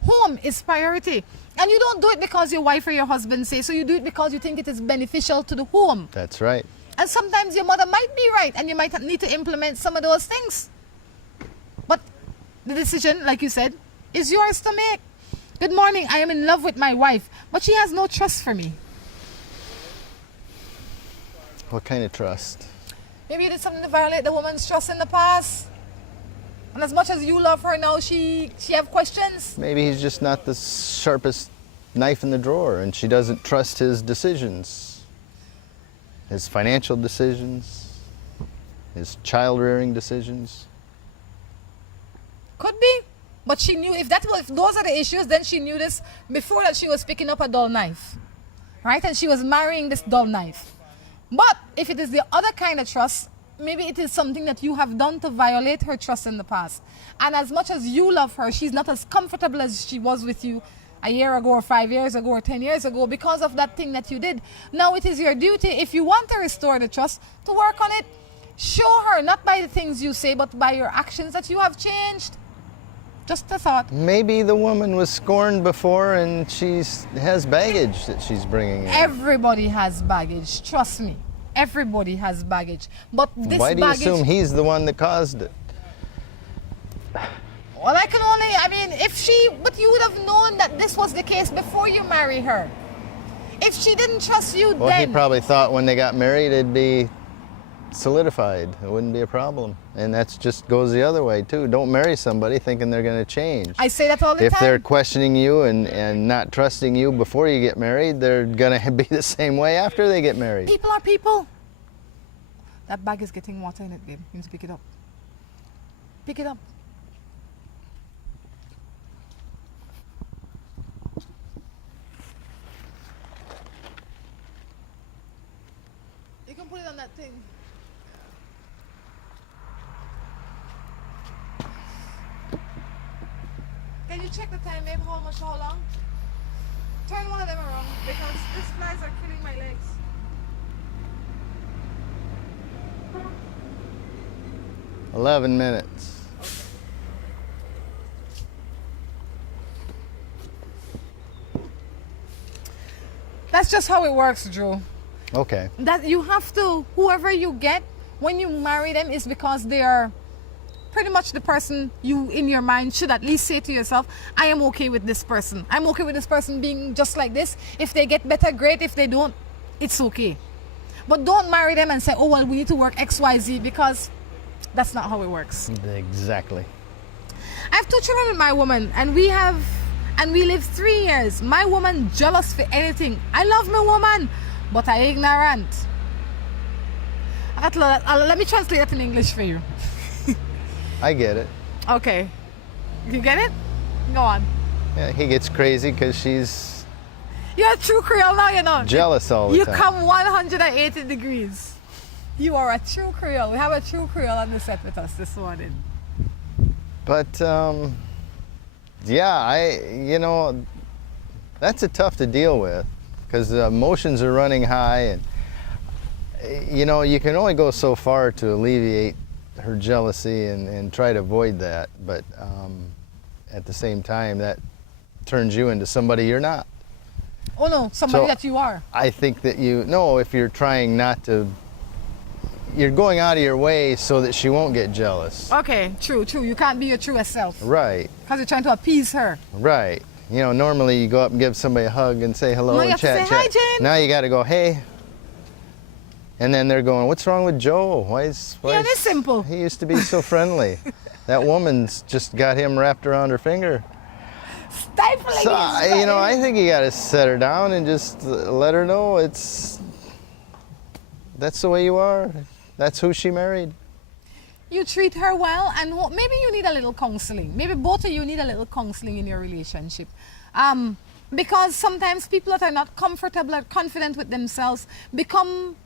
home is priority. And you don't do it because your wife or your husband say so. You do it because you think it is beneficial to the home. That's right. And sometimes your mother might be right and you might need to implement some of those things. But the decision, like you said, is yours to make. Good morning, I am in love with my wife, but she has no trust for me. What kind of trust? Maybe you did something to violate the woman's trust in the past. And as much as you love her now, she have questions. Maybe he's just not the sharpest knife in the drawer and she doesn't trust his decisions. His financial decisions, his child-rearing decisions. Could be. But she knew, if those are the issues, then she knew this before that she was picking up a dull knife. Right? And she was marrying this dull knife. But if it is the other kind of trust, maybe it is something that you have done to violate her trust in the past. And as much as you love her, she's not as comfortable as she was with you a year ago or 5 years ago or 10 years ago because of that thing that you did. Now it is your duty, if you want to restore the trust, to work on it. Show her, not by the things you say, but by your actions, that you have changed. Just a thought. Maybe the woman was scorned before and she has baggage that she's bringing in. Everybody has baggage, trust me. Everybody has baggage. But this Why do you baggage, assume he's the one that caused it? well, but you would have known that this was the case before you marry her. If she didn't trust you Well, then. he probably thought when they got married it'd be solidified. It wouldn't be a problem. And that just goes the other way too. Don't marry somebody thinking they're going to change. I say that all the time. If they're questioning you and not trusting you before you get married, they're going to be the same way after they get married. People are people. That bag is getting water in it, babe. You need to pick it up. Pick it up. You can put it on that thing. Can you check the time, babe? How long? Turn one of them around because these flies are killing my legs. Okay. 11 minutes. That's just how it works, Drew. Okay. That you have to, whoever you get, when you marry them, is because they are pretty much the person you, in your mind, should at least say to yourself, I am okay with this person. I'm okay with this person being just like this. If they get better, great. If they don't, it's okay. But don't marry them and say, oh, well, we need to work X, Y, Z, because that's not how it works. Exactly. I have 2 children with my woman, and we live 3 years. My woman jealous for anything. I love my woman, but I ignorant. Let me translate that in English for you. I get it. Okay. You get it? Go on. Yeah, he gets crazy because she's You're a true Creole now, you know. jealous all the You time. come 180 degrees. You are a true Creole. We have a true Creole on the set with us this morning. But yeah, that's a tough to deal with because the emotions are running high, and you can only go so far to alleviate her jealousy and try to avoid that. But at the same time, that turns you into somebody you're not. Oh no, somebody So, that you are. I think that if you're trying not to, you're going out of your way so that she won't get jealous. Okay, true. You can't be your truest self. Right, Because you're trying to appease her. right. Normally you go up and give somebody a hug and say hello No, you and have to chat. say, "Hi, Jane." Now you got to go, hey. And then they're going, what's wrong with Joe? Why is it's simple. He used to be so friendly. That woman's just got him wrapped around her finger. Stifling. So, I think you got to set her down and just let her know that's the way you are. That's who she married. You treat her well, and maybe you need a little counseling. Maybe both of you need a little counseling in your relationship. Because sometimes people that are not comfortable or confident with themselves become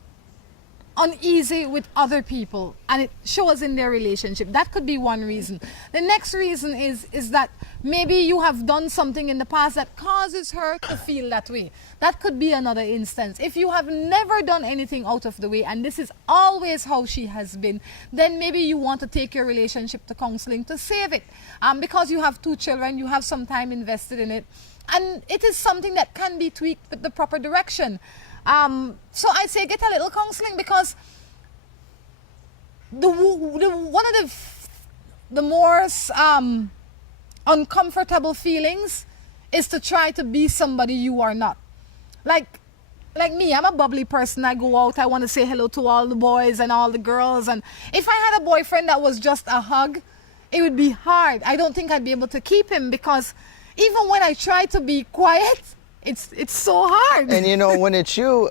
uneasy with other people, and it shows in their relationship. That could be one reason. The next reason is that maybe you have done something in the past that causes her to feel that way. That could be another instance. If you have never done anything out of the way and this is always how she has been, then maybe you want to take your relationship to counseling to save it. Because you have 2 children, you have some time invested in it, and it is something that can be tweaked with the proper direction. So I say get a little counseling, because one of the more uncomfortable feelings is to try to be somebody you are not. Like me, I'm a bubbly person. I go out, I want to say hello to all the boys and all the girls, and if I had a boyfriend that was just a hug, it would be hard. I don't think I'd be able to keep him, because even when I try to be quiet, it's so hard. And when it's you,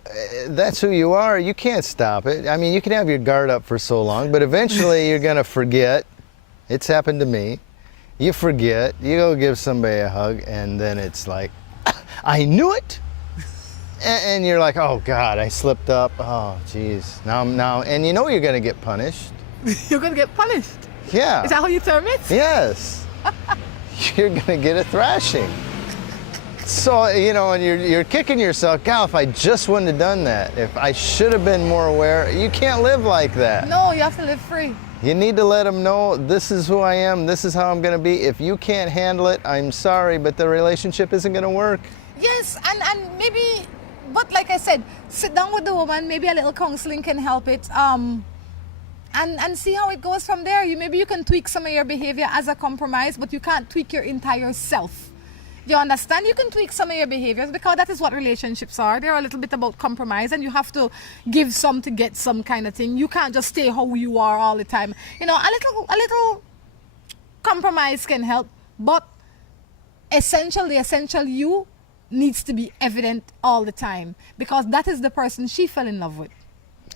that's who you are. You can't stop it. I mean, you can have your guard up for so long, but eventually you're going to forget. It's happened to me. You forget, you go give somebody a hug, and then it's like, I knew it. And you're like, oh God, I slipped up. Oh geez, now, and you're going to get punished. You're going to get punished? Yeah. Is that how you term it? Yes. You're going to get a thrashing. So, and you're kicking yourself, God, if I just wouldn't have done that, if I should have been more aware. You can't live like that. No, you have to live free. You need to let them know, this is who I am, this is how I'm going to be. If you can't handle it, I'm sorry, but the relationship isn't going to work. Yes, and maybe, but like I said, sit down with the woman, maybe a little counseling can help it. And see how it goes from there. Maybe you can tweak some of your behavior as a compromise, but you can't tweak your entire self. You understand? You can tweak some of your behaviors, because that is what relationships are. They're a little bit about compromise, and you have to give some to get some kind of thing. You can't just stay how you are all the time. A little compromise can help, but the essential you needs to be evident all the time, because that is the person she fell in love with.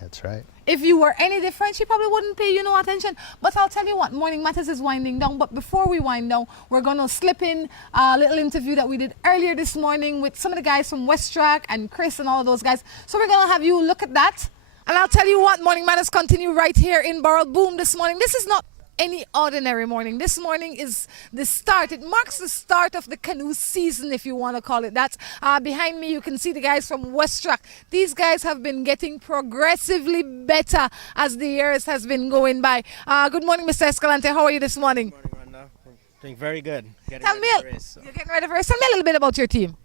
That's right. If you were any different, she probably wouldn't pay you no attention. But I'll tell you what, Morning Matters is winding down. But before we wind down, we're going to slip in a little interview that we did earlier this morning with some of the guys from West Track and Chris and all of those guys. So we're going to have you look at that. And I'll tell you what, Morning Matters continue right here in Burrell Boom this morning. This is not any ordinary morning. This morning is the start. It marks the start of the Canoe season, if you want to call it that. Behind me, you can see the guys from West Track. These guys have been getting progressively better as the years has been going by. Good morning, Mr. Escalante. How are you this morning? Good morning, Rhonda. Doing very good. You're getting ready for a race. Tell me a little bit about your team.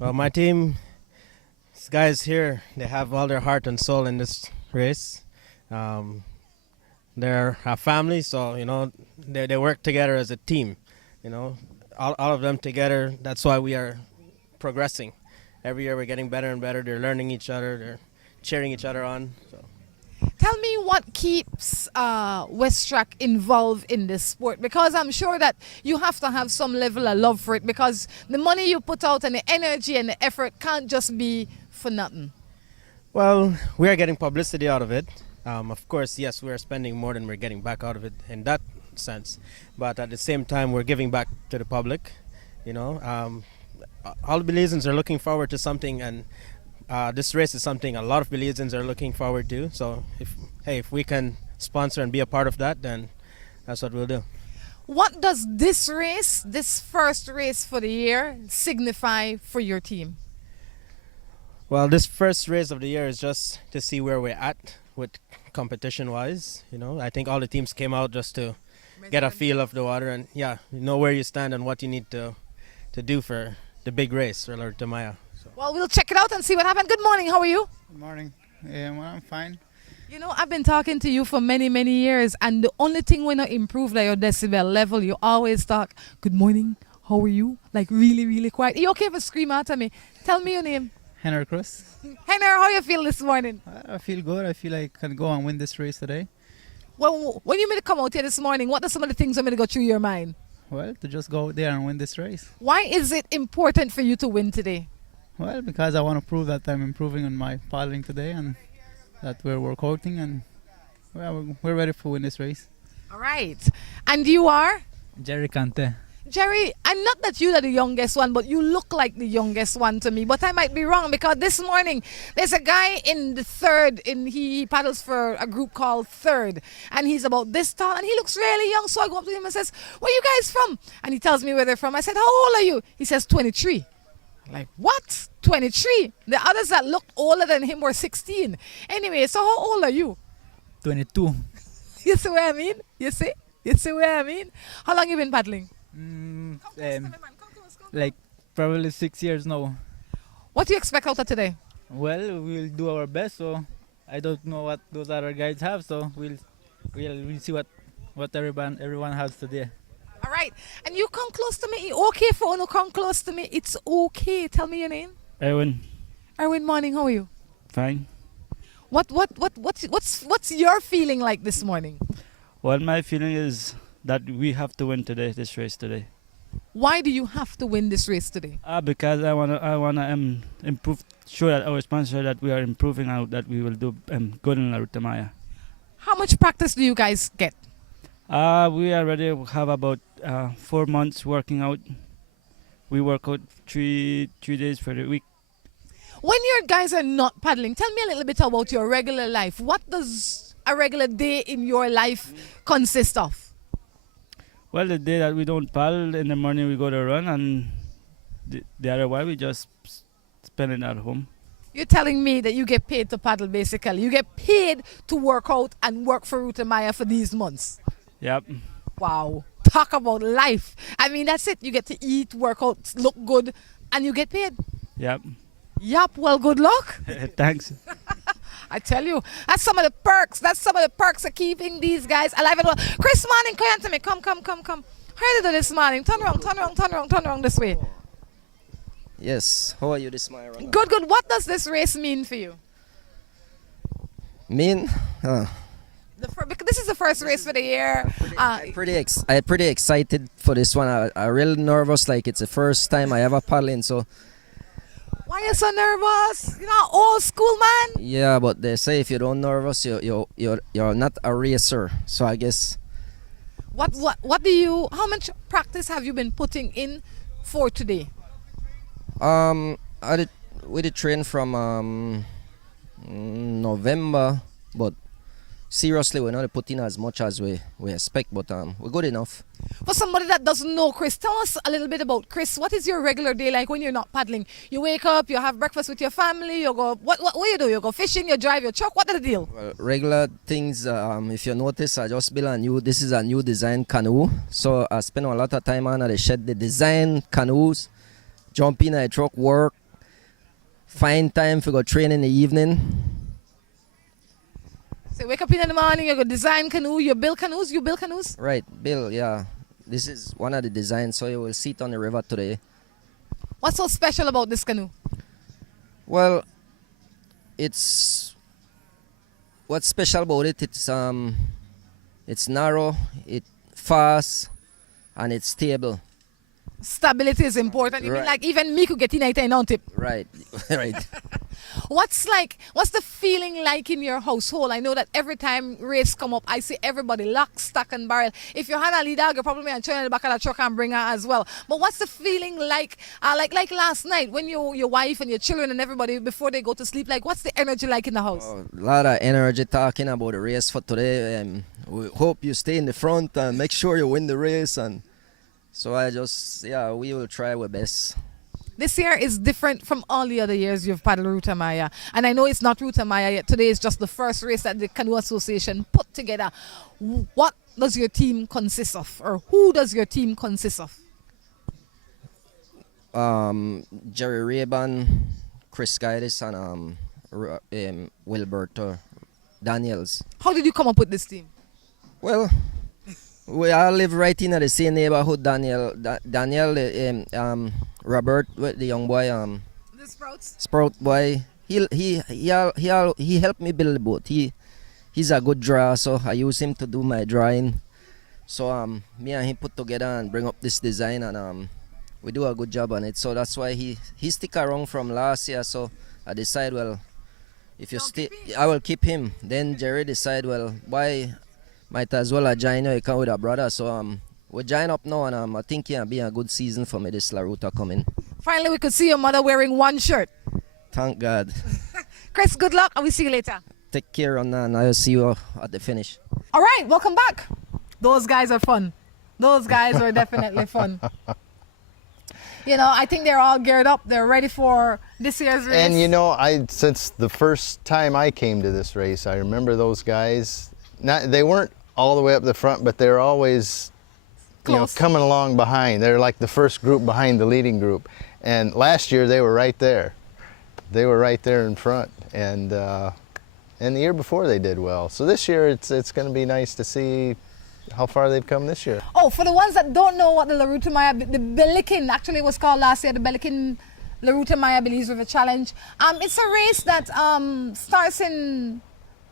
Well, my team, these guys here, they have all their heart and soul in this race. They're a family, so they work together as a team. All of them together. That's why we are progressing. Every year we're getting better and better. They're learning each other. They're cheering each other on. So. Tell me what keeps West Track involved in this sport, because I'm sure that you have to have some level of love for it, because the money you put out and the energy and the effort can't just be for nothing. Well, we are getting publicity out of it. Of course, yes, we're spending more than we're getting back out of it in that sense. But at the same time, we're giving back to the public. All the Belizeans are looking forward to something, and This race is something a lot of Belizeans are looking forward to. So if we can sponsor and be a part of that, then that's what we'll do. What does this race, this first race for the year, signify for your team? Well, this first race of the year is just to see where we're at with competition-wise. You know, I think all the teams came out just to get a feel of the water and you know where you stand and what you need to do for the big race, Roller to Maya. So. Well, we'll check it out and see what happened. Good morning. How are you? Good morning. Yeah, well, I'm fine. You know, I've been talking to you for many, many years, and the only thing when I improve like your decibel level, you always talk, good morning, how are you? Like really, really quiet. Are you okay if I scream out at me? Tell me your name. Henry Cruz. Henry, how you feel this morning? I feel good. I feel like I can go and win this race today. Well, when you made to come out here this morning, what are some of the things that made to go through your mind? Well, to just go out there and win this race. Why is it important for you to win today? Well, because I want to prove that I'm improving on my paddling today and that we're workouting and we're ready to win this race. All right. And you are? Jerry Cante. Jerry, I'm not that you're the youngest one, but you look like the youngest one to me. But I might be wrong because this morning there's a guy in the third, he paddles for a group called Third, and he's about this tall, and he looks really young. So I go up to him and says, "Where you guys from?" And he tells me where they're from. I said, "How old are you?" He says, 23. I'm like, what? 23? The others that looked older than him were 16. Anyway, so how old are you? 22. You see what I mean? You see? You see what I mean? How long you been paddling? Like probably 6 years now. What do you expect out of today? Well, we'll do our best. So I don't know what those other guys have. So we'll see what everyone has today. All right. And you come close to me. Okay for you come close to me. It's okay. Tell me your name. Erwin. Erwin, morning. How are you? Fine. What's your feeling like this morning? Well, my feeling is that we have to win today, this race today. Why do you have to win this race today? Because I wanna improve, show that our sponsor that we are improving out, that we will do good in La Ruta Maya. How much practice do you guys get? We already have about 4 months working out. We work out three days for the week. When your guys are not paddling, tell me a little bit about your regular life. What does a regular day in your life consist of? Well, the day that we don't paddle, in the morning we go to run, and the other while we just spend it at home. You're telling me that you get paid to paddle, basically. You get paid to work out and work for Ruta Maya for these months. Yep. Wow. Talk about life. I mean, that's it. You get to eat, work out, look good, and you get paid. Yep. Yup, well, good luck. Thanks. I tell you, that's some of the perks. That's some of the perks of keeping these guys alive and well. Chris, morning, come here to me. Come. How you do this morning? Turn around this way. Yes. How are you this morning, Rhonda? Good. What does this race mean for you? Because this is the first race for the year. I'm pretty excited for this one. I'm really nervous, like it's the first time I ever paddling, so. Why are you so nervous? You're not old school, man. Yeah, but they say if you don't nervous, you're not a racer. So I guess. How much practice have you been putting in for today? We did train from November, but seriously, we're not putting as much as we expect, but we're good enough. For somebody that doesn't know Chris, tell us a little bit about Chris. What is your regular day like when you're not paddling? You wake up, you have breakfast with your family, you go, what you do? You go fishing, you drive your truck, what is the deal? Well, regular things, if you notice, I just built this is a new design canoe. So I spend a lot of time on the shed, the design canoes, jump in a truck, work, find time for go train in the evening. So you wake up in the morning, you go design canoe, you build canoes? Right, build, yeah. This is one of the designs, so you will see it on the river today. What's so special about this canoe? Well, what's special about it, it's narrow, it's fast, and it's stable. Stability is important. You mean Right. like even me could get in it on tip. Right, right. What's the feeling like in your household? I know that every time race come up, I see everybody lock, stock and barrel. If you had a leader, you probably and in the back of the truck and bring her as well. But what's the feeling like last night when your wife and your children and everybody before they go to sleep? Like what's the energy like in the house? A lot of energy talking about the race for today. We hope you stay in the front and make sure you win the race. And so we will try our best. This year is different from all the other years you've paddled Ruta Maya. And I know it's not Ruta Maya yet. Today is just the first race that the Canoe Association put together. What does your team consist of? Or who does your team consist of? Jerry Rayban, Chris Guidis, and Wilberto Daniels. How did you come up with this team? Well, we all live right in the same neighborhood. Daniel, Robert, the young boy, the Sprouts. Sprout boy. He helped me build the boat. He's a good drawer, so I use him to do my drawing. So me and him put together and bring up this design, and we do a good job on it. So that's why he stick around from last year. So I decide, well, if you stay, I will keep him. Then Jerry decide, well, why might as well I join you? He come with a brother. So we join up now, and I think it'll be a good season for me this La Ruta coming. Finally, we could see your mother wearing one shirt. Thank God. Chris, good luck, and we'll see you later. Take care, Rhonda, and I'll see you at the finish. All right, welcome back. Those guys are fun. Those guys were definitely fun. You know, I think they're all geared up. They're ready for this year's race. And you know, since the first time I came to this race, I remember those guys. They weren't all the way up the front, but they're always, coming along behind. They're like the first group behind the leading group. And last year they were right there. They were right there in front. And the year before they did well. So this year it's going to be nice to see how far they've come this year. Oh, for the ones that don't know what the La Ruta Maya, the Belikin, actually was called last year, the Belikin La Ruta Maya Belize River Challenge. It's a race that starts in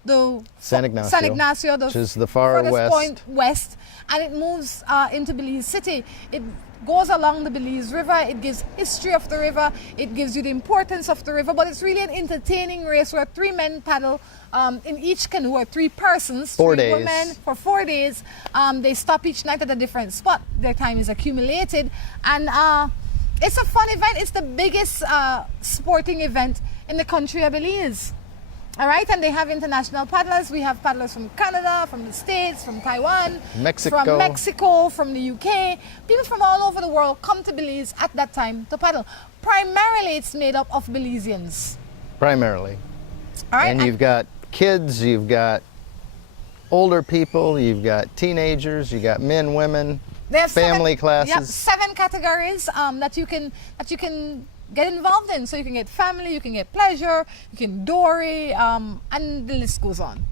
the San Ignacio, which is the far west. Point west, and it moves into Belize City. It goes along the Belize River. It gives history of the river. It gives you the importance of the river. But it's really an entertaining race where 3 men paddle in each canoe, or 3 persons, 4 3 days. women for 4 days. They stop each night at a different spot. Their time is accumulated, and it's a fun event. It's the biggest sporting event in the country of Belize. All right, and they have international paddlers. We have paddlers from Canada, from the States, from Taiwan, from Mexico, from the UK. People from all over the world come to Belize at that time to paddle. Primarily, it's made up of Belizeans. Primarily. All right, and you've got kids, you've got older people, you've got teenagers, you've got men, women, family classes. Yep, 7 categories that you can get involved in. So you can get family, you can get pleasure, you can dory, and the list goes on.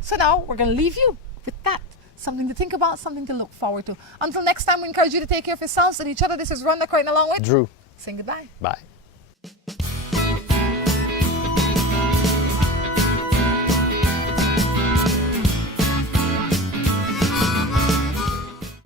So now we're going to leave you with that. Something to think about, something to look forward to. Until next time, we encourage you to take care of yourselves and each other. This is Rhonda Crichton along with Drew. Saying goodbye. Bye.